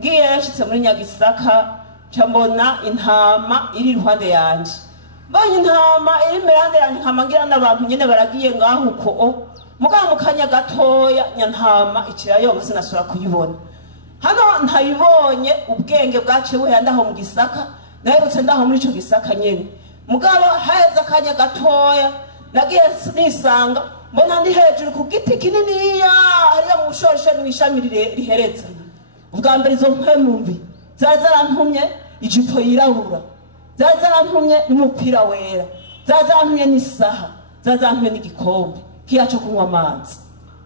ngiye yashitse muri Nyagisaka cyambona intama iri iruhande yanje mbonye intama iri imbere yanje nkamangira n'abantu nyene baragiye ngaho uko mugabo mukanya gatoya nyantama ikirayonga sinasura kuyibona hano ntayibonye ubwenge bwace buyandaho mu Gisaka naherutse ndaho muri ico Gisaka nyene mugabo haheze akanya gatoya nagiye nisanga mbona ndi hejuru ku giti kininiya hariya mu bushorishori mw'ishami rihereza ubwa mbere izo mpwemu mbi zari zarantumye ijipo yirabura zari zarantumye n'umupira wera zari zarantumye n'isaha zari zarantumye n'igikombe kiya cyo kunywa amazi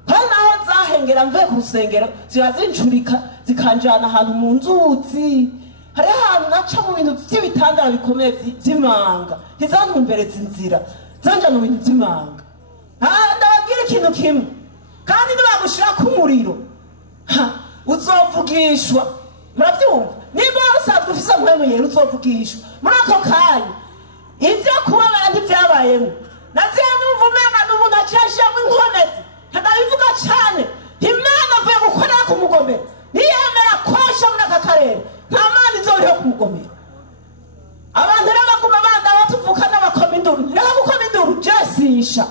kandi naho zahengera mvuye ku rusengero zirazincurika zikanjana ahantu mu nzuzi hari ahantu naca mu bintu by'ibitandara bikomeye by'imanga ntizantumbereza inzira zanjana mu bintu by'imanga ndababwira ikintu kimwe kandi nibagushira ku muriro uzovugishwa murabyumva niba usanzwe ufise mpwemu yera uzovugishwa muri ako kanya ivyo kubabara ntivyabayemo naziye numva umenga n'umuntu acishamo inkomezi ntadabivuga cane imana avuye gukorera ku mugomero niyemera kosha muri aka karere nta mana izoriho ku mugomero abantu rero baguma banda batuvuka n'abakoma induru reka gukoma induru jesisha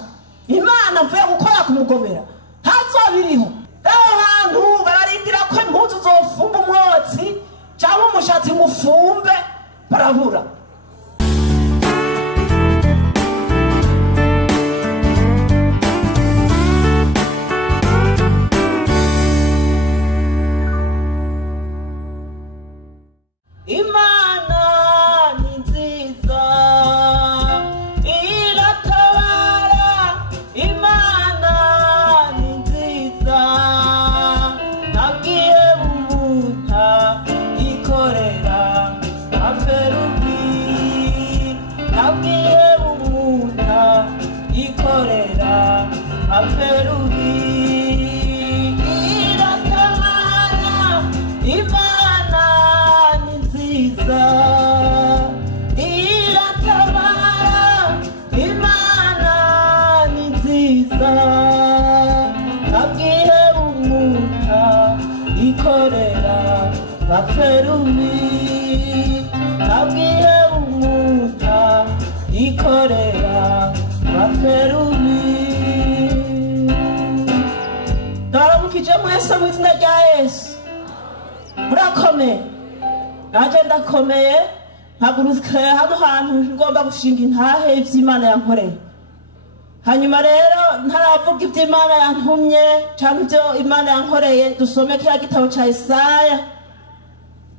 imana mvuye gukora ku mugomera ntazobiriho abo bantu bararindira ko impuzu zofumba umwotsi cyangwa umushatsi ngufumbe barabura Imana ni nziza iratabara Imana ni nziza nabwiye umuntu ikorera aferubi nabwiye umuntu ikorera aferubi iratabara Imana iratabara Imana ni nziza nabwiye umuntu ikorera aferubi nabwiye umuntu ikorera aferubi ndaramukije mwese mu izina rya Yesu murakomeye naje ndakomeye mpagurutse hano hantu ngomba gushinga intahe ivy'Imana yankoreye hanyuma rero ntaravuga ivy'Imana yantumye cyangwa ivyo Imana yankoreye dusome kiya gitabo ca Yesaya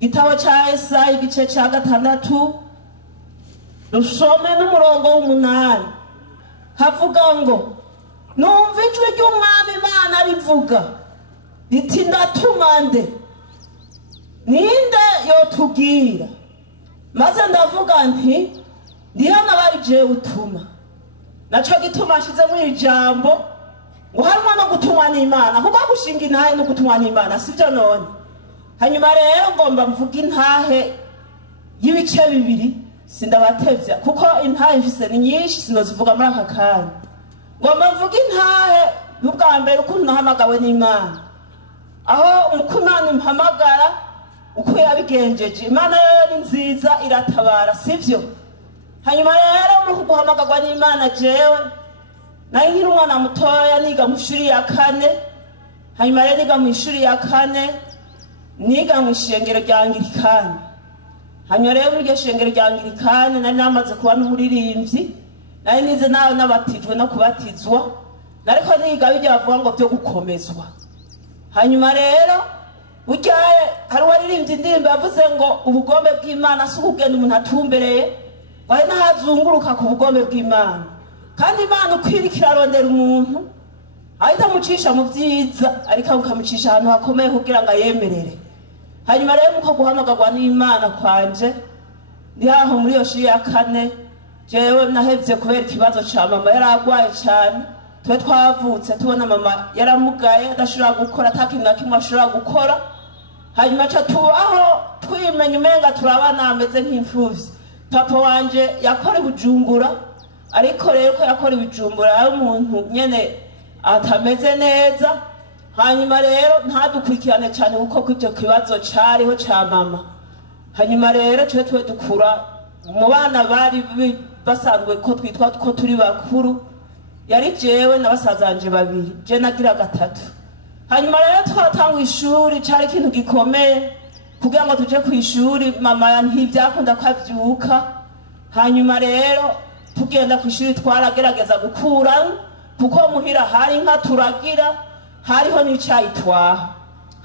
igice ca 6 dusome n'umurongo w'8 havuga ngo numva ijwi ry'umwami Imana rivuga riti ndatuma nde ninde yotubwira maze ndavuga nti ndi hano abarije utuma naco gituma ashizemo ijambo ngo harimo no gutumwa n'Imana kuko gushinga intahe no gutumwa n'Imana sivyo none hanyuma rero ngomba mvuga intahe y'ibice bibiri sindabatevya kuko intahe mfise ni nyinshi sinozivuga muri aka kanya ngomba mvuga intahe y'ubwa mbere ukuntu nahamagawe n'Imana aho umukunani mpamagara uko yabigenjeje Imana yo ni nziza iratabara sivyo hanyuma rero mu guhamagarwa n'Imana jewe nari nkiri umwana mutoya niga mu ishuri ya 4 hanyuma rero niga mu ishuri ya 4 niga mu ishengero rya Anglikani hanyuma rero muri iryo shengero rya Anglikani nari namaze kuba n'umuririmbyi nari nize nawe nabatijwe no kubatizwa nariko niga bijya bavuga ngo byo gukomezwa hanyuma rero buryaye hari waririmbye indirimbo yavuze ngo ubugombe bw'Imana si ukugenda umuntu atumbereye bari n'ahazunguruka ku bugombe bw'Imana kandi Imana ukwirikira arondera umuntu ahita amucisha mu byiza ariko ukamucisha ahantu hakomeye kugira ngo ayemerere hanyuma rero muko guhamagarwa n'Imana kwanje ndi aho muri iyo shuri ya 4 jewe nahevye kubera ikibazo ca mama yaragwaye cyane twe twavutse tubona mama yaramugaye adashobora gukora atakintu na kimwe ashobora gukora hanyuma ca tubaho twimenya umenga turabana ameze nk'imfuvyi papa wanje yakora Bujumbura ariko rero ko yakora Bujumbura ari umuntu nyene atameze neza hanyuma rero ntadukurikirane cyane kuko icyo kibazo cyariho cya mama. Hanyuma rero twe dukura mu bana bari basanzwe ko twitwa ko turi bakuru, yari jewe na basazanje babiri, je nagira gatatu. Hanyuma rero twatanga ishuri, cyari ikintu gikomeye kugira ngo tuje ku ishuri. Mama ntibyakunda ko abyuka. Hanyuma rero tugenda ku ishuri twaragerageza gukura kuko muhira hari nka turagira, hariho n'icyayi twaha.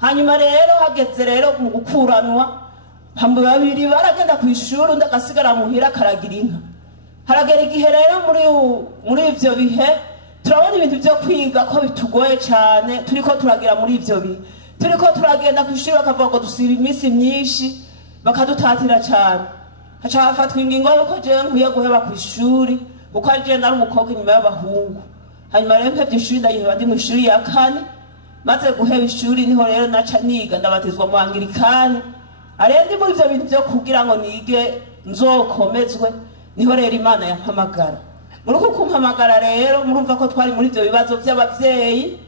Hanyuma rero hageze rero mu gukuranwa, hamwe babiri baragenda ku ishuri, undi agasigara muhira karagira inka. Haragera igihe rero muri ivyo bihe turabona ibintu byo kwiga ko bitugoye cyane, turiko turagira muri ivyo bihe, turiko turagenda ku ishuri bakavuga ngo dusiba iminsi myinshi, bakadutatira cyane. Haca hafatwa ingingo yuko jewe nkwiye guheba ku ishuri kuko ari je nari umukobwa inyuma y'abahungu. Hanyuma rero mpevye ishuri ndayiheba, ndi mu ishuri ya kane. Maze guheba ishuri niho rero naca niga, ndabatizwa mu Anglikani. Arendi muri ivyo bintu byo kugira ngo nige nzokomezwe, niho rero Imana yampamagara. Muri uko kumpamagara rero murumva ko twari muri ivyo bibazo by'abavyeyi.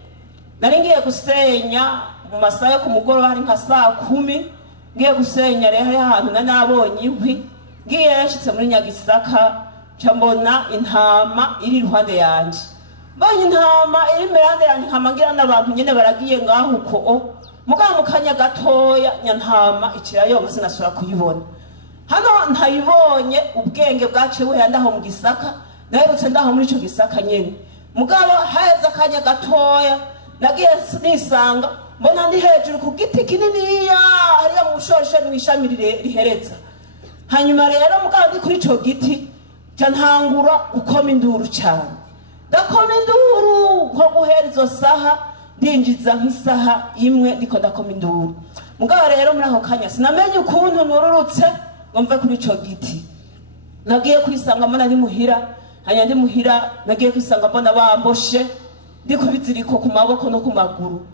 Nari ngiye gusenya mu masaha yo ku mugoroba, hari nka saa 10 ngiye gusenya rero hari ahantu nabonye inkwi. Ngiye yashitse muri Nyagisaka cyambona intama iri iruhande yanje. Mbonye intama iri iruhande yanje, nkamangira n'abantu nyene baragiye ngaho uko mugabo mu kanya gatoya nyantama ikirayonga sinasura kuyibona. Hano ntayibonye, ubwenge bwace buhe ndaho mu Gisaka, naherutse ndaho muri ico Gisaka nyene. Mugabo haheze akanya gatoya nagiye nisanga mbona ndi hejuru ku giti kininiya hariya mu bushoshe n'ishami rihereza. Hanyuma rero mugabo ndi kuri ico giti cyantangura gukoma induru cyane. Ndakoma induru nko guhera izo saha, ndinjiza nk'isaha imwe ndiko ndakoma induru. Mugabo rero muri ako kanya sinamenye ukuntu nururutse ngo mve kuri ico giti. Nagiye kwisanga mbona ndi muhira, hanya ndi muhira nagiye kwisanga mbona bamboshe ndi kubiziriko ku maboko no ku maguru.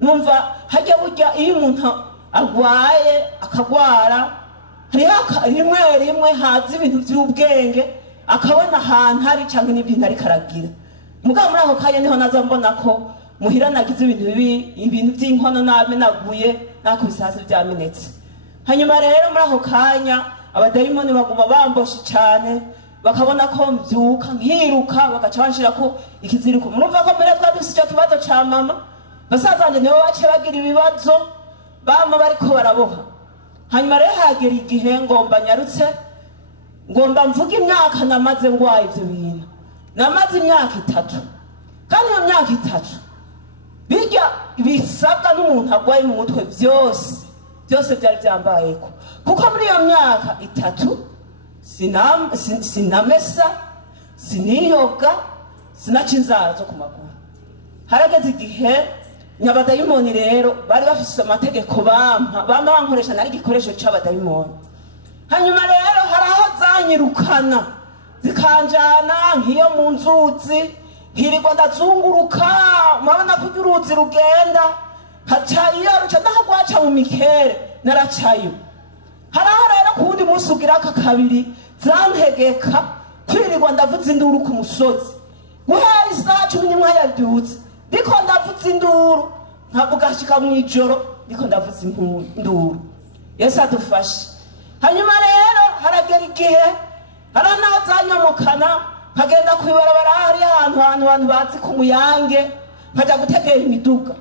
Numva hajya burya iyo umuntu agwaye akagwara, rimwe hazi ibintu by'ubwenge akabona ahantu hari cyangwa n'ibintu ari karagira. Mugabo muri ako kanya niho naza mbona ko muhira nagize ibintu bibi, ibintu by'inkono namenaguye nako bisazi byamenetse. Hanyuma rero muri ako kanya abadayimoni baguma bamboshe cyane, bakabona ko mbyuka nkiruka, bagaca banshira ko ikiziriko. Murumva ko mbere twadufise icyo kibazo ca mama, basazanje nibo bace bagira ibibazo, bama bariko baraboha. Hanyuma rero hagera igihe ngomba nyarutse, ngomba mvuga imyaka namaze ngwaye ivyo bintu. Namaze imyaka 3, kandi iyo myaka 3 bijya bisabwa n'umuntu agwaye mu mutwe byose byari byambayeko. Kuko muri iyo myaka 3 sinamesa, siniyoga, sinaca inzara zo ku maguru. Harageze igihe nyabadayimoni rero bari bafise amategeko bama bankoresha nari igikoresho c'abadayimoni. Hanyuma rero haraho zanyirukana zikanjana nk'iyo mu nzuzi, hirirwa ndazunguruka, mabona ko uruzi rugenda, haca iyo ruca ndahagwaca mu mikere naracayo. Haraho rero kuwundi munsi ugira aka kabiri zantegeka kwirirwa ndavuza induru ku musozi. Guhera isaha 11 yabyutse ndiko ndavuza induru, nkavuga shika mu ijoro ndiko ndavuza induru. Yesu adufashe. Hanyuma rero haragera igihe haranaho zanyomokana, nkagenda kwibarabara hari ahantu bazi ku Muyange, nkajya gutegera imiduga.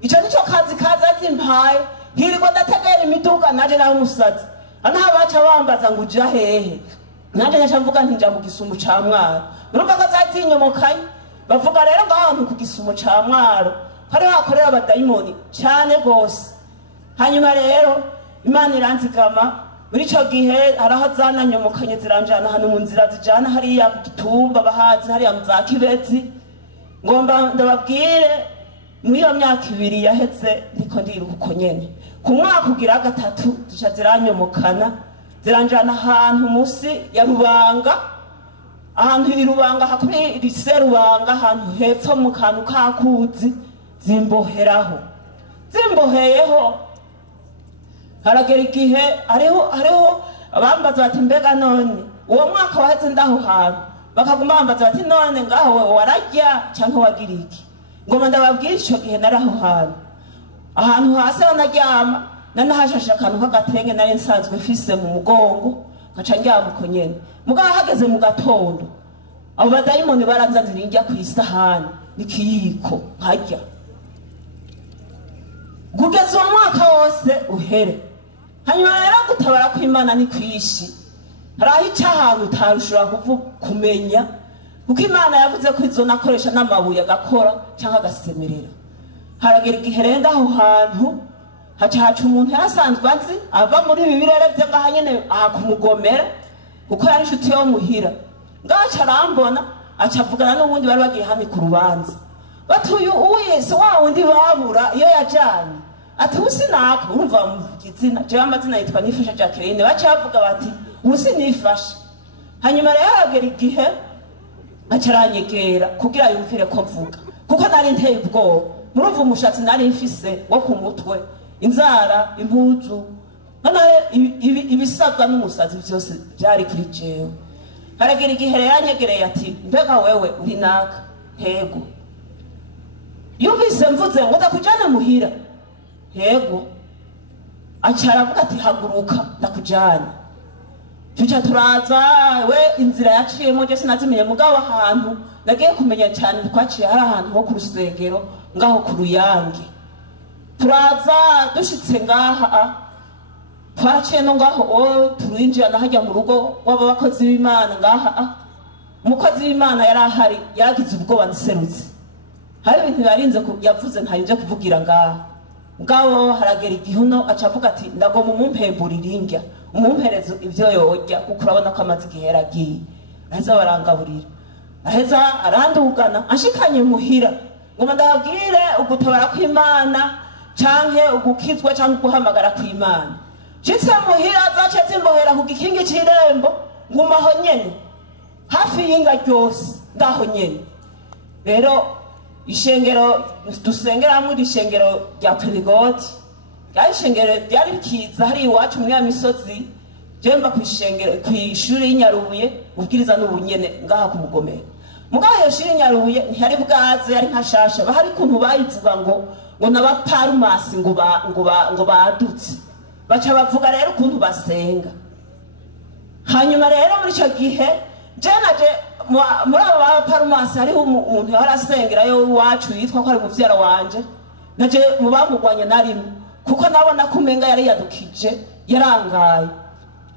Ico nico kazi zimpaye, hirirwa ndategera imiduga naje naho umusazi. Anaha baca bambaza ngo uja hehe, naje naca mvuga nti nja mu Gisumu ca Mwaro. Urumva ko zatinyomokaye, bavuga rero ngo ahantu ku Gisumu ca Mwaro hari hakorera abadayimoni cyane gose. Hanyuma rero Imana iranzigama, muri ico gihe haraho zananyomokanye ziranjana hano mu nzira zijana hariya ku Gitumba bahazi hariya mu za Kibezi. Ngomba ndababwire muri iyo myaka 2 yaheze ndiko ndiruka uko nyene. Ku mwaka ugira 3 zica ziranyomokana, ziranjana ahantu musi ya Rubanga, ahantu i Rubanga hakuri rise Rubanga, ahantu hepfo mu kantu kakuzi, zimboheraho. Zimboheyeho haragera igihe hariho abambaza bati mbega none uwo mwaka waheze ndaho hantu, bakaguma bambaza bati none ngaho warajya cyangwa wagira iki. ngoma ndababwira icyo gihe nari ahantu hasi naryama nanahashashe akantu k'agatenge nari nsanzwe mfise mu mugongo ngaca ndyama uko nyene mugabo hageze mu gatondo abo badayimoni baranzanira indya ku isahani n'ikiyiko nkarya kugeza uwo mwaka wose uhere. Hanyuma rero gutabara kw'Imana ni kwishi, hari aho icyahantu utarushobora kumenya kuko Imana yavuze ko izo nakoresha n'amabuye agakora cyangwa agasemerera. Haragera igihe rero aho hantu haca umuntu yarasanzwe azi ava muri ibi birere bye ngaha nyene kumugomera kuko yari inshuti yo muhira ngaca arambona aca avugana n'ubundi bari bagiye hamwe ku rubanza batuye Yesu wa wundi babura iyo yajanye ati usinaka urumva muvugizina je amazina yitwa Nifasha Jacqueline baca bavuga bati usinifasha. Hanyuma rero haragera igihe aca aranyegera kugira yumvire ko mvuga kuko nari nteye ubwoba murumva umushatsi nari mfise wo ku mutwe inzara impuzu noneho ibisabwa n'umusazi byose byari kuri jewe. Haragera igihe rero yanyegereye ati mbega wewe uri naka hego yumvise mvuze ngo ndakujana muhira hego aca aravuga ati haguruka ndakujana tuca turaza we inzira yaciyemo je sinazimenye mugabo ahantu nagiye kumenya cyane twaciye hari ahantu ho ku rusengero ngaho ku Ruyange turaza dushitse ngaha twaciye no ngaho turinjira nahajya mu rugo w'abakozi b'Imana ngaha umukozi w'Imana yari ahari yaragize ubwoba nserutse hari ibintu yarinze yavuze ntayinje kuvugira ngaha ngabo haragera igihuno aca avuga ati ndagoma umumpemburira indya umumperezo ibyo yorya kuko urabona ko amazi igihe yaragiye aheza barangaburira aheza arandugana ashikanye muhira ngo ndababwire ugutabara kw'Imana canke ugukizwa canke guhamagara kw'Imana citse muhira zace zimbohera ku gikingi c'irembo ngumaho nyene hafi y'inga ryose ngaho nyene. Rero ishengero dusengeramwe ishengero rya Perigoti ishengero ryari rikiza hari iwacu muri ya misozi jemba kwishengero kwishuri y'Inyarubuye ubwiriza n'ubunyene ngaha ku Mugomero mugabo yo shiri Nyarubuye ntihari bwaze yari nkashasha bahari kuntu bayivuga ngo n'abaparumasi ngo badutse baca bavuga rero ukuntu basenga. Hanyuma rero muri icyo gihe jenaje muri abo baparumasi hariho umuntu yarasengerayo iwacu yitwa ko ari muvyara wanje naje mu bamugwanye narimo kuko nabona ko umenga yari yadukije yarangaye.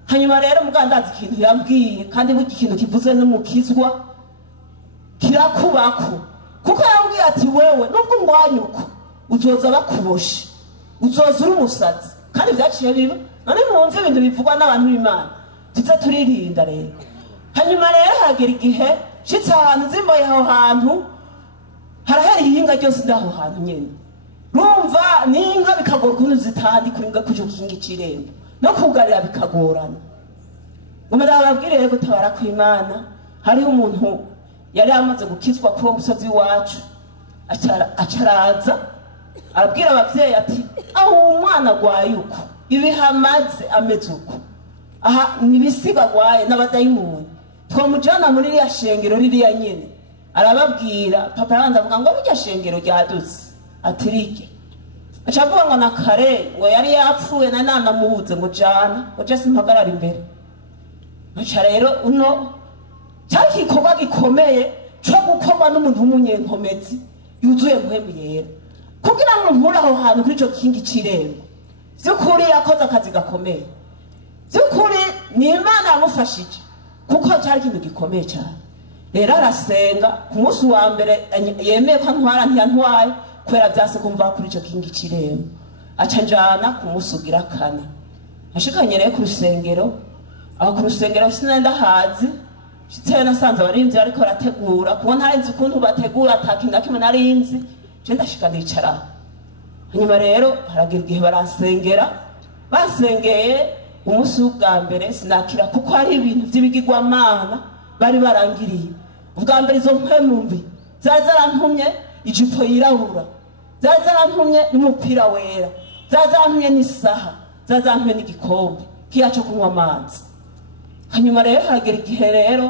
Hanyuma rero mugandazi ikintu yambwiye kandi burya ikintu kivuze n'umukizwa kirakubako kuko yambwiye ati wewe nubwo ngwanyuko uzoza bakuboshe uzoza uri umusazi kandi byaciye biba none mwumve ibintu bivugwa n'abantu b'Imana tuze turirinda rero. Hanyuma rero hagera igihe shitse ahantu zimboye aho hantu harahera ihinga ryose ndaho hantu nyene rumva n'inka bikagora ukuntu zitandi kuringa kujo kingi c'irembo no kugarira bikagorana. Umurababwire rero gutabara kw'Imana hariho umuntu yari amaze gukizwa kuri umusozi wacu acaraza arabwira abavyeyi ati aho umwana gwaye uko ibihamaze ameze uko aha nibisiga gwaye n'abadayimoni twamujana muri iriya shengero ririya nyene arababwira papa yanze avuga ngo bijya shengero ryadutse ati rike acavuga ngo na kare ngo yari yapfuye na nana mubuze ngo jana ngo je simpagarara imbere aca rero uno cyari igikorwa gikomeye cyo gukorwa n'umuntu w'umunyenkomezi yuzuye mpwemu yera kugira ngo nkure aho hantu kuri ico kingi c'irembo vy'ukuri yakoze akazi gakomeye vy'ukuri ni Imana yamufashije kuko cyari ikintu gikomeye cyane. Rero arasenga ku munsi wa mbere yemeye ko ntwara ntiyantwaye kubera byase kumva kuri ico kingi c'irembo aca njana ku munsi ugira kane ashikanye rero ku rusengero aho ku rusengero sinenda hazi shitse nasanze abarinzi ariko barategura kuko ntarinzi ukuntu bategura atakinga kimwe narinzi je ndashika ndicara. Hanyuma rero haragira igihe baransengera basengeye umunsi w'ubwa mbere sinakira kuko hari ibintu by'ibigirwamana bari barangiriye. Ubwa mbere izo mpwemu mbi zarantumye ijipo yirabura zarantumye n'umupira wera zarantumye n'isaha zarantumye n'igikombe kiya cyo kunywa amazi. Hanyuma rero hagera igihe rero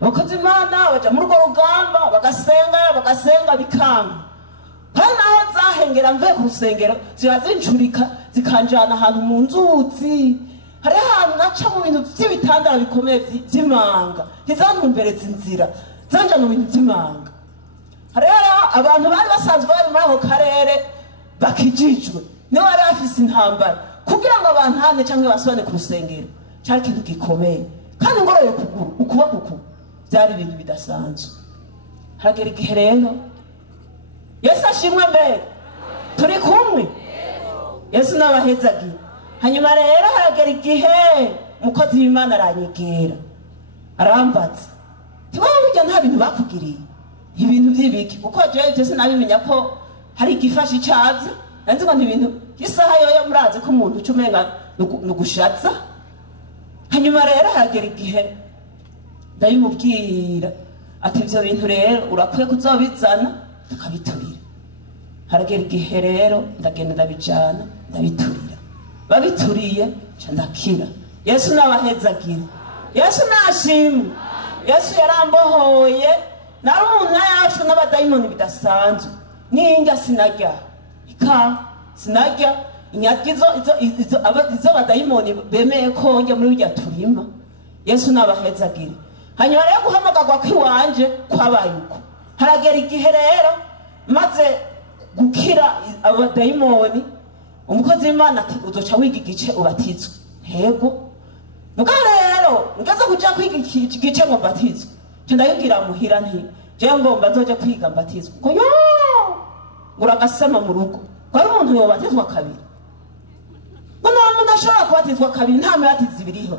abakozi Imana baja muri urwo rugamba bagasenga bikanga hari naho zahengera mvuye ku rusengero ziba zincurika zikanjana ahantu mu nzuzi, hari ahantu naca mu bintu by'ibitandara bikomeye by'imanga, ntizantumbereza inzira zanjana mu bintu by'imanga. Rero abantu bari basanzwe bari muri ako karere bakijijwe, nibo bari bafise intambara kugira ngo bantane cyangwa basubane ku rusengero, cyari ikintu gikomeye kandi ngoroye kuguru ukuboko uku byari ibintu bidasanzwe. Haragera igihe rero Yesu ashimwe mbere turi kumwe, Yesu n'abahezagira. Hanyuma rero haragera igihe umukozi w'Imana aranyegera arambaza, tiwowe burya nta bintu bakugiriye ibintu by'ibiki, kuko jewe byose nabimenya ko hari igifashi cyavyo, nanzi ngo ibintu isaha yoyo murazi ko umuntu ucumenga nugushatsa. Hanyuma rero haragera igihe ndabimubwira ati ivyo bintu rero urakwiye kuzobizana tukabiturira. Haragera igihe rero ndagenda ndabijana ndabiturira, babituriye ca ndakira. Yesu n'abahezagira, Yesu nashimwe. Yesu yarambohoye, nari umuntu yafashwe n'abadayimoni bidasanzwe, n'inga sinarya sinarya inyagizo izo badayimoni bemeye ko njya muri urya turima. Yesu n'abahezagira. Hanyuma rero guhamagarwa kwiwanje kwabaye uko. Haragera igihe rero maze gukira abadayimoni, umukozi w'Imana ati uzoca wiga igice ubatizwe. Yego mugabo rero ngeze kuja kwiga igice ngo mbatizwe, ndayibwira muhira nti je ngomba nzoje kwiga mbatizwe. Ngo yo uragasema mu rugo kwari umuntu yobatizwa kabiri, ngo nta muntu ashobora kubatizwa kabiri, nta mibatizo ibiriho.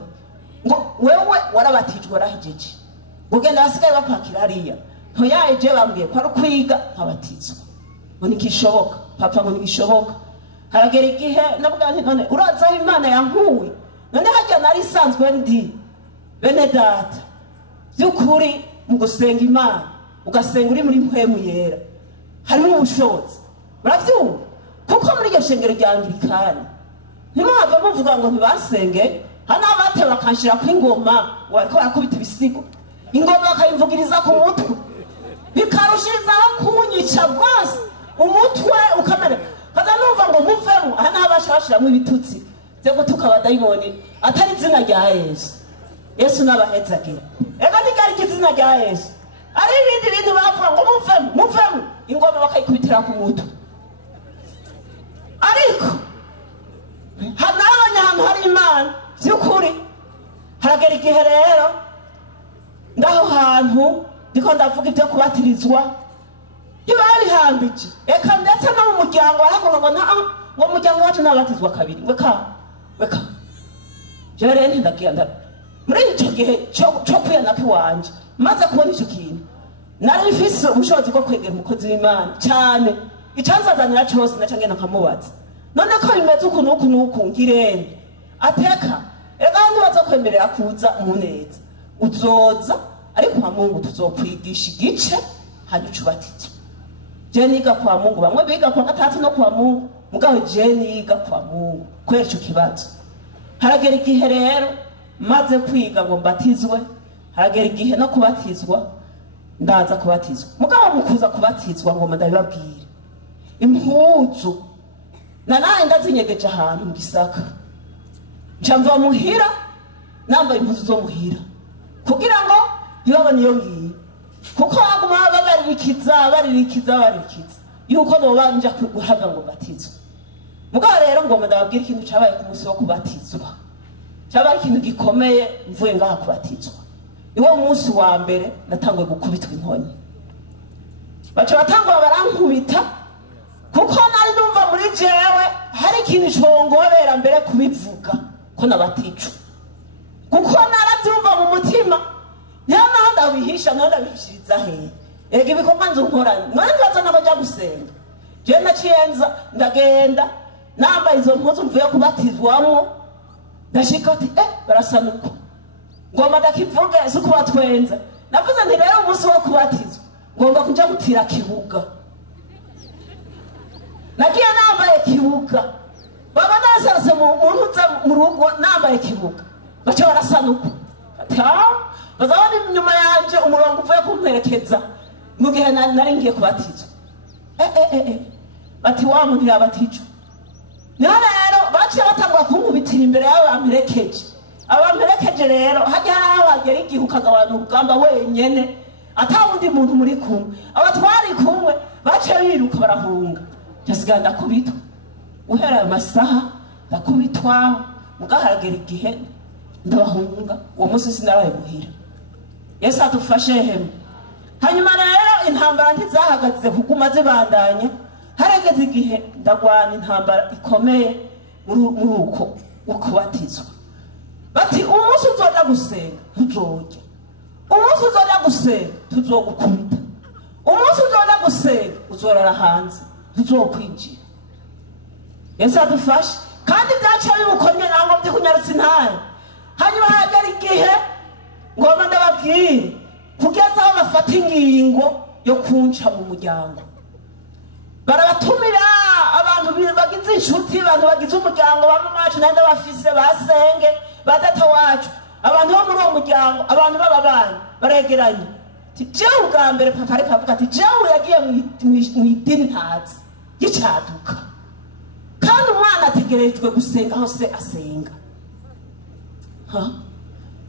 Ngo wewe warabatijwe warahejeje, ugenda basigaye bakwakira hariya ntoyaye. Je bambwiye ko ari kwiga nkabatizwa, ngo nikishoboka papa, ngo nikishoboka. Haragera igihe nabwa nti none uraza aho Imana yankuye, none hajya nari isanzwe ndi bene data by'ukuri mu gusenga Imana, ugasenga uri muri mpwemu yera, harimo ubushobozi muravyumva. Kuko muri iryo shengero rya Anglikani ntimuhave muvuga ngo ntibasenge, hano abate bakanshira ko ingoma wariko barakubita ibisigo, ingoma bakayimvugiriza ku mutwe bikarushirizaho kunyica rwose, umutwe ukamera kaza numva ngo muvemo. Hano abasha bashiramo ibitutsi byo gutuka abadayimoni atari izina rya Yesu. Yesu n'abahezagira, ega ntigari izina rya Yesu, ari ibindi bintu bavuga ngo muvemo, ingoma bakayikubitira ku mutwe. Ariko hanabonye ahantu hari Imana by'ukuri. Haragera igihe rero ndaho hantu ndiko ndavuga ibyo kubatirizwa ntibabihambije, eka ndetse no mu muryango baravuga ngo umuryango wacu nabatizwa kabiri. Weka jewe rero ndagenda muri icyo gihe cyo kwiyana k'iwanje, maze kubona icyo kintu nari mfise ubushobozi bwo kwegera umukozi w'Imana cyane, icyanzazanira cyose naca ngenda nkamubaza, none ko bimeze uku n'uku ngirende ateka ega ntibazokwemerera kuza umuneza, uzoza ariko kwa Mungu tuzokwigisha igice hanyuma ubatizwe. Je niga kwa Mungu, bamwe biga kwa gatatu no kwa Mungu, mugabo je niga kwa Mungu kubera icyo kibazo. Haragera igihe rero maze kwiga ngo mbatizwe, haragera igihe no kubatizwa ndaza kubatizwa. Mugabo mukuza kubatizwa ngo ndabibabwire impuzu nanaye ndazinyegeje ahantu mu Gisaka, njamva muhira nambaye impuzu zo muhira kugira ngo ntibabone iyo ngiye, kuko baguma baririkiza yuko noba nja guhabwa ngo batizwe. Mugabo rero ngo ndababwira ikintu cyabaye ku munsi wo kubatizwa, cyabaye ikintu gikomeye mvuye ngaha kubatizwa. Iwo munsi wa mbere natangwe gukubitwa inkoni, baca batangwa barankubita kuko nari numva muri jewe hari ikintu congobera mbere kubivuga ko nabatijwe, kuko narabyumva mu mutima naho ndabihisha, naho ndabihishiriza hehe. Ega ibikorwa nzu nkora none ndaza nako njya gusenga, je naciyenza ndagenda nambaye izo mpuzu mvuye kubatizwamo, ndashika ati barasanuka ngoma ndakivuga suko batwenza. Navuze nti rero umunsi wo kubatizwa ngomba kuja gutira kibuga, nagiye nambaye kibuga, baba nasase umuntu uza mu rugo nambaye kibuga, baca barasanuka ati bazabona inyuma yanje umurongo uvuye kumperekeza mu gihe nari ngiye kubatizwa. bati wa muntu yabatijwe. Niho rero baciye batangura kunkubitira imbere y'abo bamperekeje. Abamperekeje rero hajya aho bagera igihe ukagabana urugamba wenyene atawundi muntu muri kumwe. Abatwari kumwe baciye biruka barahunga. Cyasigaye ndakubitwa. Uhera ayo masaha ndakubitwa mugaharagera igihe ndabahunga. Uwo munsi sinaraye muhira. Yesu adufashe hemwe. Hanyuma rero intambara ntizahagaze kuguma zibandanya. Harageze igihe ndagwana intambara ikomeye muri uko ukubatizwa. Bati umunsi uzoja gusenga tuzoja. Umunsi uzoja gusenga tuzogukubita. Umunsi uzoja gusenga uzorara hanze tuzokwinjira. Yesu adufashe kandi byaca bibukomye nango byo kunyarutsa intare. Hanyuma haragera igihe ngoma ndababwira kugeza aho bafata ingingo yo kunca mu muryango. Barabatumira abantu bagize inshuti, abantu bagize umuryango bamwe wacu nande bafise basenge badata wacu, abantu bo muri uwo muryango, abantu b'ababana baregeranye. Jewe ubwa mbere papa ariko avuga ati jewe yagiye mu idini ntazi gicaduka kandi umwana ategerejwe gusenga hose asenga.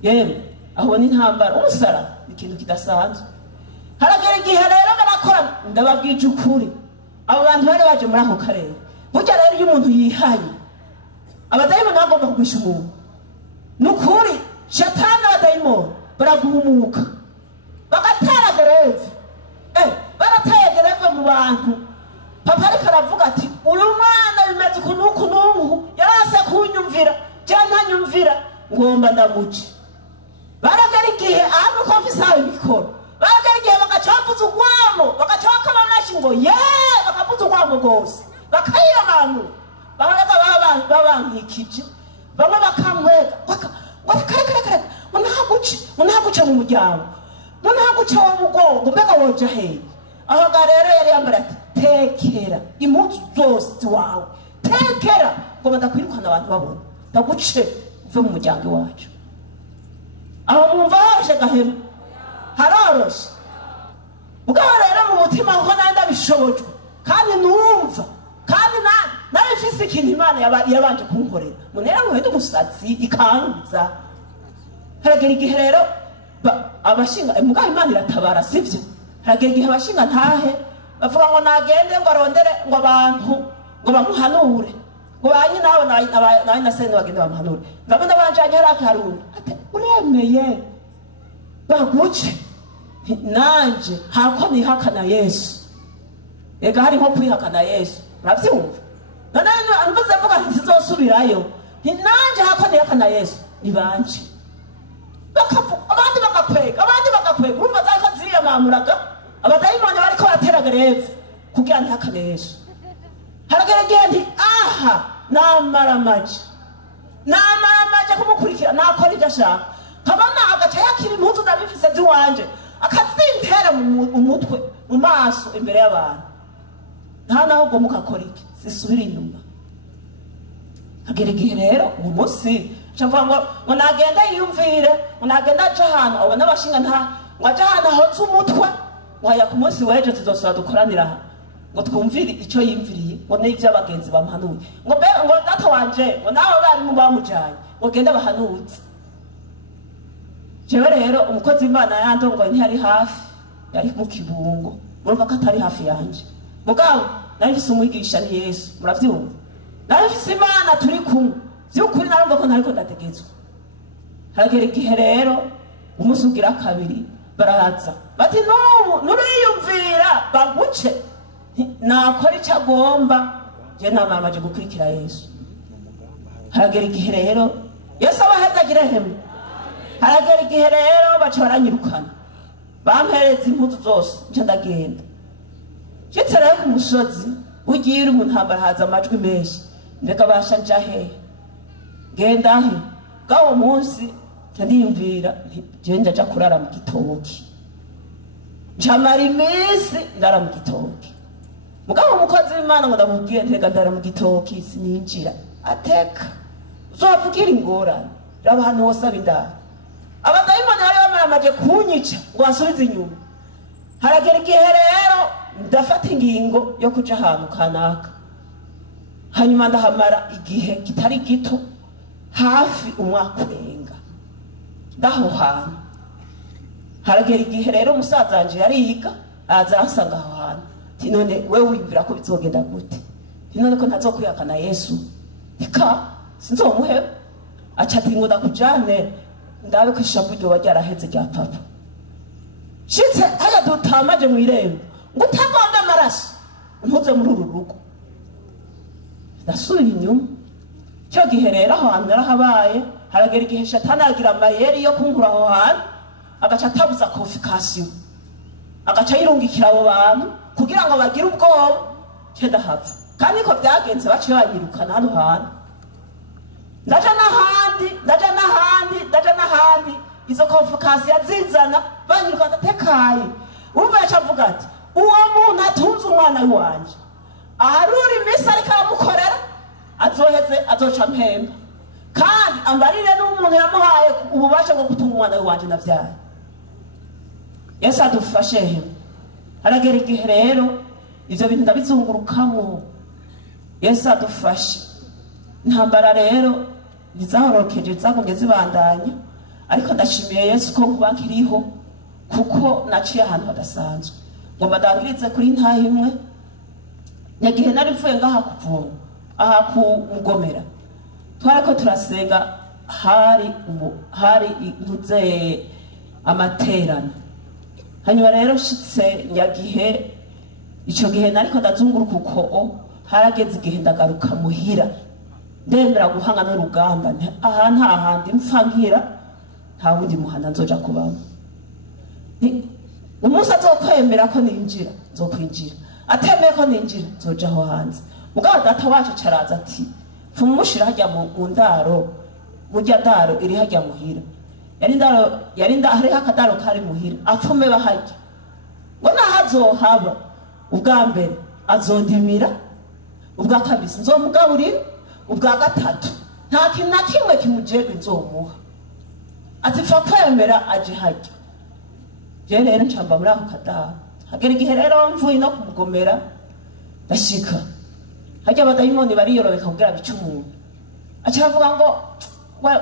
Yewe aho ni ntambara umusara ikintu kidasanzwe. Haragera igihe rero barakora ndababwije ukuri abo bantu bari baje muri ako karere. Burya rero iyo umuntu yihaye abadayimoni bagomba kugwisha umuntu. Nukuri shatani abadayimoni baraguhumuka bagatera gereve. Barateye gereve mu bantu. Papa ariko aravuga ati uyu mwana bimeze ukuntu n'ubu yarase kunyumvira cyangwa ntanyumvira ngomba ndamuce. Baragera igihe ahantu ko mfise ibikoro. Baragera igihe bagacavuza urwamo bagacoka bamashi ngo bakavuza urwamo rwose bakayira abantu baraga babankikije bamwe bakamwega kare unaguce mu muryango unaguce mu mugongo mbega woja hehe. Aho rero yari yambara ati tekera impuzu zose wawe tekera ngo badakwirukana abantu babona ndaguce uve mu muryango wacu. Aho mwumva haroshe gahema haroroshe ubwo rero mu mutima kuko nari ndabishobojwe kandi numva kandi narifise ikintu Imana yabanje kunkorera munera muhende umusatsi ikangiza. Haragera igihe rero abashinga mugabo Imana iratabara sivyo. Haragera igihe abashinga ntahe bavuga ngo nagende ngo arondere ngo abantu ngo bamuhanure ngo banyi nawe nasene bagende bamuhanure. Ngabona banjanye haraka haruna ati uremeye baguce nanje hako nihakana Yesu. Ega hari nko kwihakana Yesu uravyumva. None mvuze mvuga nti sizosubirayo nanje hako nihakana Yesu nibanje abandi bagakwega urumva zako ziriyamamuraga abadayimoni bariko baratera gereve kugira ntihakane Yesu. Haragera igihe nti aha namara amaje kumukurikira nakora ibyo ashaka kabona agaca yakira impuzu ndabifise ziwanje akazintera mu mutwe mu maso imbere y'abantu. Nta naho ngo mukakora iki sisubira inyuma. Hagera igihe rero uwo munsi cavuga ngo nagenda yiyumvire ngo nagenda aca ahantu abo n'abashinga ngo aca ahantu ahotse umutwe waya ku munsi w'ejo tuzosubira dukoranira aha ngo twumvire icyo yimviriye ngo n'ibyo abagenzi bamuhanuye ngo data wanje ngo nawe barimu bamujanye ngo genda bahanuze. Jewe rero umukozi w'Imana yandongoye ntiyari hafi yari mu kibungo murumva ko atari hafi yanje mugabo nari mfise umwigisha ni Yesu muravyumva. Nari mfise Imana turi kumwe vy'ukuri narumva ko ntariko ndategetswe. Haragera igihe rero umunsi ugira kabiri baraza bati n'ubu nuriyumvira baguce nakora icyo agomba je namamaje gukurikira Yesu. Haragera igihe rero Yesu abahezagire hemwe. Haragera igihe rero baca baranyirukana bampereza impuzu zose nca ndagenda. Shitse rero ku musozi ugiye uri mu ntambara haza amajwi menshi ndeka basha nja hehe genda he gawo munsi ndiyumvira je ndaja kurara mu gitoki njamara iminsi ndara mu gitoki. Mugabo umukozi w'Imana ngo ndamubwiye ntega ndara mu gitoki sininjira ateka uzovugira ingorane raba hano hose abindara abadayimoni bari bamaramaje kunyica ngo basubize inyuma. Haragera igihe rero ndafata ingingo yo kuja ahantu kanaka. Hanyuma ndahamara igihe kitari gito hafi umwaka urenga ndaho hantu. Haragera igihe rero umusaza wanje yariga aza ansanga aho hantu. None wewe wibwira ko bizogenda gute? None ko ntazokwihakana Yesu? Ika sinzomuheba. Aca ati ngo ndakujane ndabe ko ishavu ryo ryaraheze rya papa. Shitse aya dutamaje mu irembo ngo utagonda amaraso umpuze muri uru rugo. Ndasubira inyuma. Cyo gihe rero aho hantu narahabaye, haragera igihe Shatani agira amayeri yo kunkura aho hantu, agaca atabuza konfikasiyo, agaca yirungikira abo bantu kugira ngo bagire ubwoba cyenda hapfa. Kandi ko byagenze baciye banyirukana hano hantu. Ndaja n'ahandi izo konfikasiyo zizana banyirukana tekaye. Umva yacavuga ati uwo muntu atunze umwana wanje aharuri imisi ariko aramukorera azoca mpemba, kandi ambarire n'umuntu yamuhaye ububasha bwo gutuma umwana wanje navyaye. Yesu adufashe. Haragera igihe rero ivyo bintu ndabizungurukamo. Yesu adufashe. Intambara rero nizahorokeje zagumye zibandanya, ariko ndashimiye Yesu ko kuba nkiriho kuko naciye ahantu hadasanzwe. Ngo madangirize kuri ntahimwe nyagihe nari mvuye ngaha kuvoma aha ku Mugomera. Twariko turasenga hari intuze amaterano. Hanyuma rero shitse nyagihe ico gihe nariko ndazunguruka uko harageze igihe ndagaruka muhira. Ndemera guhanga n'urugamba aha nta handi mpfangira nta wundi muhana nzoja kubamo. Umunsi azokwemera ko ninjira nzokwinjira, atemeye ko ninjira nzoja aho hanze. Mugabo data wacu caraza ati fumushira hajya mu ndaro, mujya ndaro iri hajya muhira. Yari ndaro hari akadaro kari muhira apfume bahajya. Ngo nahazohaba ubwa mbere azondimira, ubwa kabiri nzomugaburira, ubwa gatatu nta kintu na kimwe kimujejwe nzomuha. Ati fa kwemera aje hajya. Je rero ncamba muri ako kadaro. Hagera igihe rero mvuye no kumugomera ndashika hajya abadayimoni bariyorobeka kugira bice umuntu. Acavuga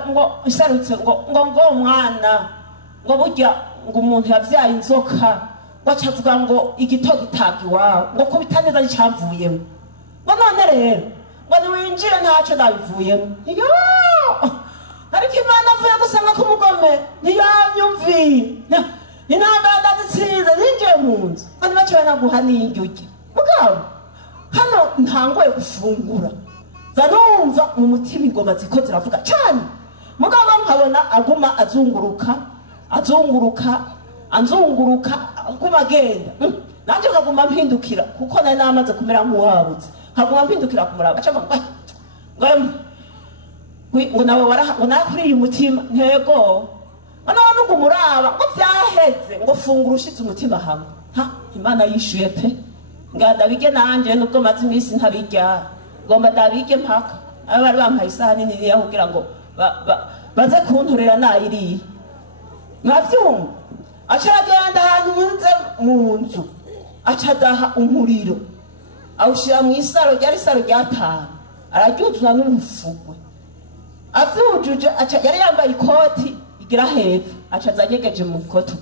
ngo isarutse ngo umwana ngo burya ngo umuntu yavyaye inzoka, ngo acavuga ngo igito gitabwa iwawe ngo ko bitaneza cyavuyemo. Ngo none rero ngo niwinjire ntacyo nabivuyemo. Iyo ariko Imana avuye gusanga ku Mugomera ntiyanyumviye. Inamba ndazitsiza ninjiye mu nzu kandi baciye naguha n'indyo urya. Mugabo hano ntangoye gufungura zanumva mu mutima ingoma ziko ziravuga cyane. Mugabo nkabona aguma azunguruka aguma agenda. Nanje nkaguma mpindukira kuko nari namaze kumera nk'uwabutse. Nkaguma mpindukira kumuraba acavuga ngo nawe wanakuriye umutima ntego. None ngo umuraba ngo byaheze ngo fungura ushitse umutima hamwe. Imana yishuye pe. Ngandabige nanje nubwo maze imisi ntabijya. Ngomba ndabige mpaka. Abari bampaye isahani nini ya kugira ngo baze kunturira nayiriye. Mwavyumva? Acagenda ahantu mu nzu. Acadaha umuriro. Awushira mu isaro ryari isaro ryatanu. Araryuzuna n'umufugwe. Avyujuje yari yambaye ikoti igira hepfo. Acaza nyegeje mu koti.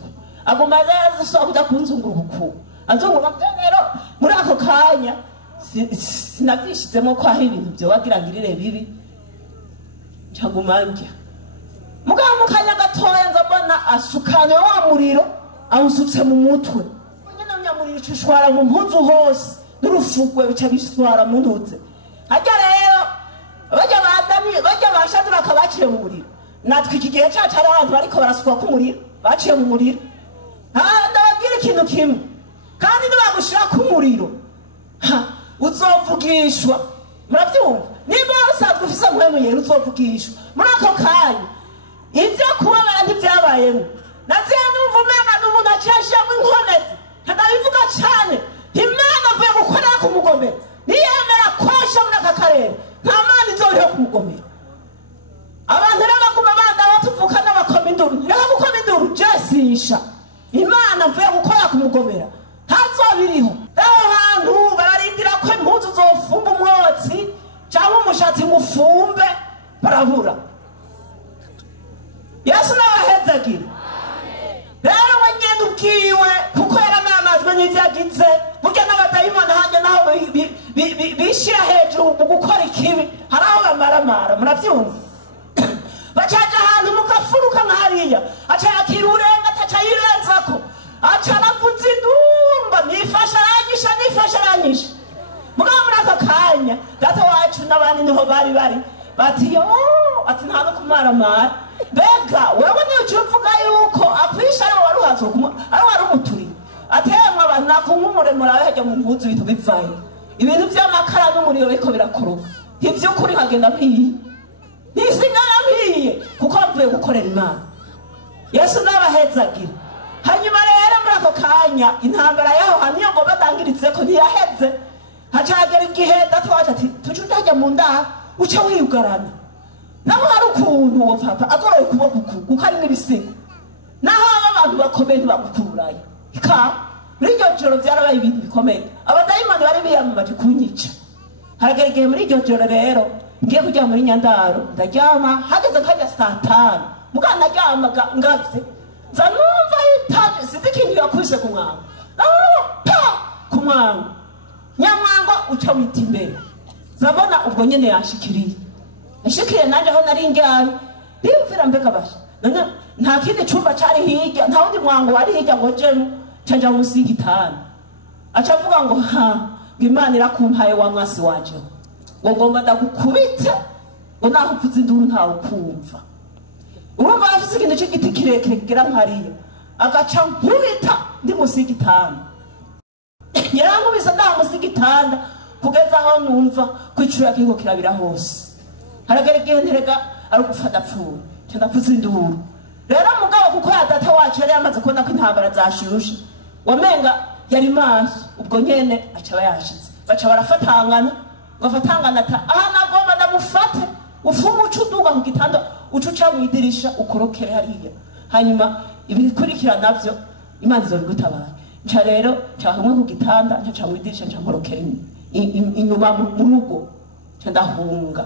Agumaze so kuja kunzunguruka. Anzunguruka rero muri ako kanya sinavyishizemo ko aho ibintu byo wagira ngirire bibi. Ncagumanja. Mugabo mukanya gatoya ngabona asukanye wa muriro awusutse mu mutwe. Nyina nyamuriro cishwara mu mpuzu hose n'urufugwe bica biswara mu ntuze. Hajya rero bajya bashadura kabaciye mu muriro. Natwe iki gihe cyacu ari abantu bariko barasukwa ku muriro baciye mu muriro. Ndababwira ikintu kimwe kandi nibagushira ku muriro uzovugishwa. Muravyumva? Niba usanzwe ufise mwemeye uzovugishwa. Muri ako kanya ivyo kubabara ntivyabayemo. Naziye numva umenga n'umuntu acishamo inkomezi. Ntabivuga cyane. Imana avuye gukorera ku Mugomera. Niyemera kosha muri aka karere nta mana izoriho ku Mugomera. Abantu rero baguma banda batuvuka n'abakoma induru. Rero gukoma induru jesisha. Imana avuye gukorera ku Mugomera ntazobiriho. bashatse ngo ufumbe barabura. Yesu nabahezagira. Rero wagenda ubwiwe kuko yaramamajwe n'ivyagize burya n'abadayimoni hanje naho bishira hejuru mu gukora ikibi haraho bamaramara muravyumva. Bacaja ahantu mukafuruka nkahariya aca yakira urenga ataca yirenzako aca aravuza indumba nifasha aranyisha mugabo muri aka kanya data wacu n'abandi niho bari bati ati nta no kumaramara. Bega wewe niyo uvuga yuko akwisha ari waruhazo ari warumuturi atemwa abantu nakumumure muraheje mu mpuzu bitu bivaye ibintu by'amakara n'umuriyo biko birakoroka ivyo kuri nkagenda mpiye nisingana mpiye kuko mvuye gukorera Imana. Yesu nabahezagira. Hanyuma rero muri ako kanya intambara yaho haniyo ngo badangiritse ko ntiyaheze hacagera igihe datwaje ati tucundajya mu ndaha uca wiyugarana naho hari ukuntu uwo papa agoroye kuboko kuko ari n'ibisigo naho abantu bakomeye ntibagukurayo ika muri iryo joro byarabaye ibintu bikomeye abadayimoni bari biyamamaje kunyica. Haragera igihe muri iryo joro rero ngiye kujya muri Nyandaro ndaryama hageze nkajya saa 5 mugana naryamaga ngavye nza numva itaje sinzi ikintu yakubise ku mwango ku mwango nyamwango uca wita imbere zabona ubwo nyene yashikiriye nanje aho nari ndyamye bimvira mbega basha nta kindi cumba cari hirya nta wundi mwango wari hirya ngo jemu canja munsi y'igitanda aca avuga ngo Imana irakumpaye wa mwasi waje ngo ngomba ndagukubita ngo naho upfuze induru ntawe ukumva. Urumva afise ikintu c'igiti kirekire kigera nkariya agaca nkubita ndi munsi y'igitanda yarankubise ndaho munsi y'igitanda kugeza aho numva kwicura kingo kirabira hose. Haragera igihe nterega ari gufata pfuye ndavuza induru rero mugabo kuko ya data wacu yari yamaze kubona ko intambara zashushe wamenga yari maso ubwo nyene aca bayashize baca barafatangana ata nagomba ndamufate ufumu ucuduga ku gitanda ucuca mu idirisha ukorokere hariya hanyuma ibikurikira navyo Imana izobigutabara. Nca rero nca hamwe ku gitanda nca mu idirisha nca nkorokere inyuma mu rugo nca ndahunga.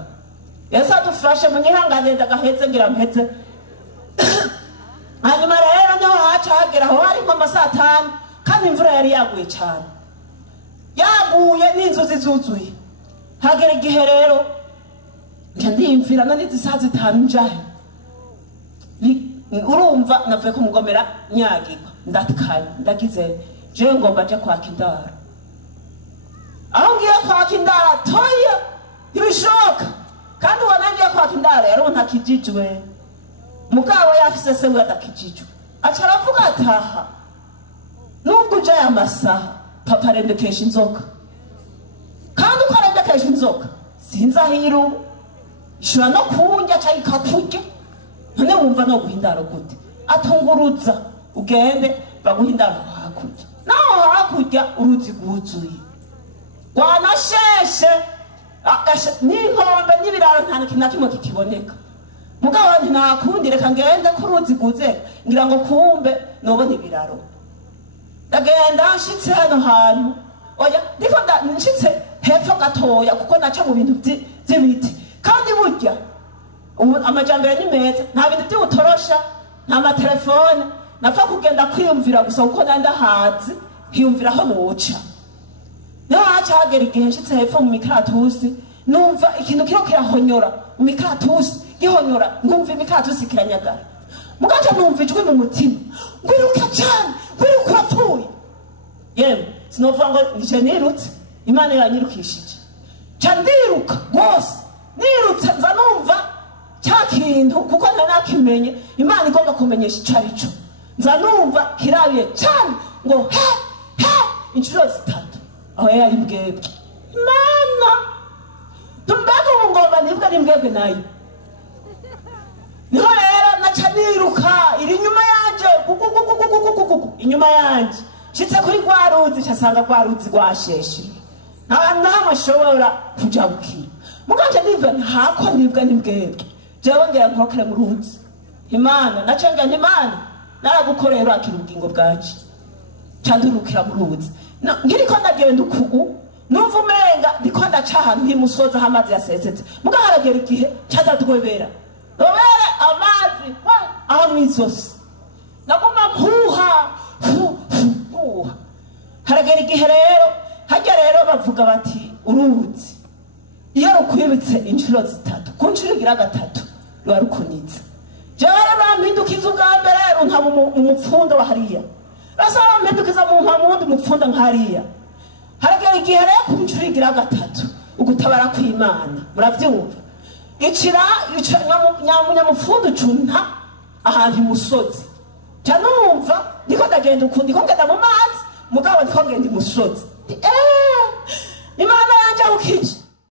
Yesu adufashe mu nyihangane ndagaheze ngira mpeze. Hanyuma rero niho haca hagera aho hari nko saa 5 kandi imvura yari yaguye cyane yaguye n'inzuzi zuzuye. Hagera igihe rero nca ndimvira nanizi saa 5 njahe urumva navuye kumugomera nyagirwa ndatkanye ndagize je ngomba je kwaka indaro. Aho ngiye kwaka indaro toya ibishoka kandi wanangiye kwaka indaro yari ntakijijwe mugabo yafise se adakijijwe aca aravuga ataha nubwo uje amasaha papa arembekesha inzoka kandi uko arembekesha inzoka sinzahiru ishobora no kunjya cyangwa ikakurya none wumva no guhindara gute atunguruza ugende baguhindara hakurya naho hakurya uruzi guzuye wanasheshe n'inkombe n'ibiraro nta kintu na kimwe kikiboneka mugabo ntakundi reka ngende ko uruzi guze ngira ngo kumbe nobone ibiraro ndagenda nshitse hano hantu oya ndiko nshitse hepfo gatoya kuko naca mu bintu by'ibiti kandi burya amajambere ni meza nta bintu by'utorosha nta matelefone napfa kugenda kwiyumvira gusa kuko nanda hazi hiyumvira aho noca niho haca hagera igihe nshitse hepfo mu mikaratusi numva ikintu kiro kirahonyora mu mikaratusi gihonyora numva imikaratusi kiranyagara mugaca numva ijwi mu mutima ngwiruka cyane ngwiruka urapfuye yewe sinovuga ngo nije nirutse Imana iranyirukishije ca ndiruka rwose nirutse nza numva cya kintu kuko nanakimenye Imana igomba kumenyesha icarico nza numva kirabiye cyane ngo he inshuro 3 aho yari mbwebwe Imana tumbega ngomba nibwa ari mbwebwe nayo niho rero naca niruka iri nyuma yanje inyuma yanje shitse kuri gwaruzi cyasanga gwaruzi gwasheshe nta mashobora kujabukira muganje niva ntako nibwa nimbwebwe jewe ngira nkokere mu ruzi Imana nacenga Imana naragukorera akirugingo bwaje cyandurukira mu ruzi ngiriko ndagenda uku numva umenga ndiko ndaca ahantu himusozi aho amazi yasesetse muga haragera igihe cyadadwebera dobere amazi aho mwizosi naguma mpuha haragera igihe rero hajya rero bavuga bati uruzi iyo rukwibitse inshuro zitatu ku nshuro igira gatatu ruba rukunitse jewe bampindukiza ubwa mbere runka mu mupfundo wa hariya rasaba bampindukiza mu mpamundi mupfundo nkariya haragera igihe rero ku nshuro igira gatatu ugutabara kw'Imana muravyumva icira nyamupfundo cunta ahantu imusozi canumva ndiko ndagenda ukundi ko ngenda mu mazi mugabo ndiko ngenda imusozi Imana yanje ukije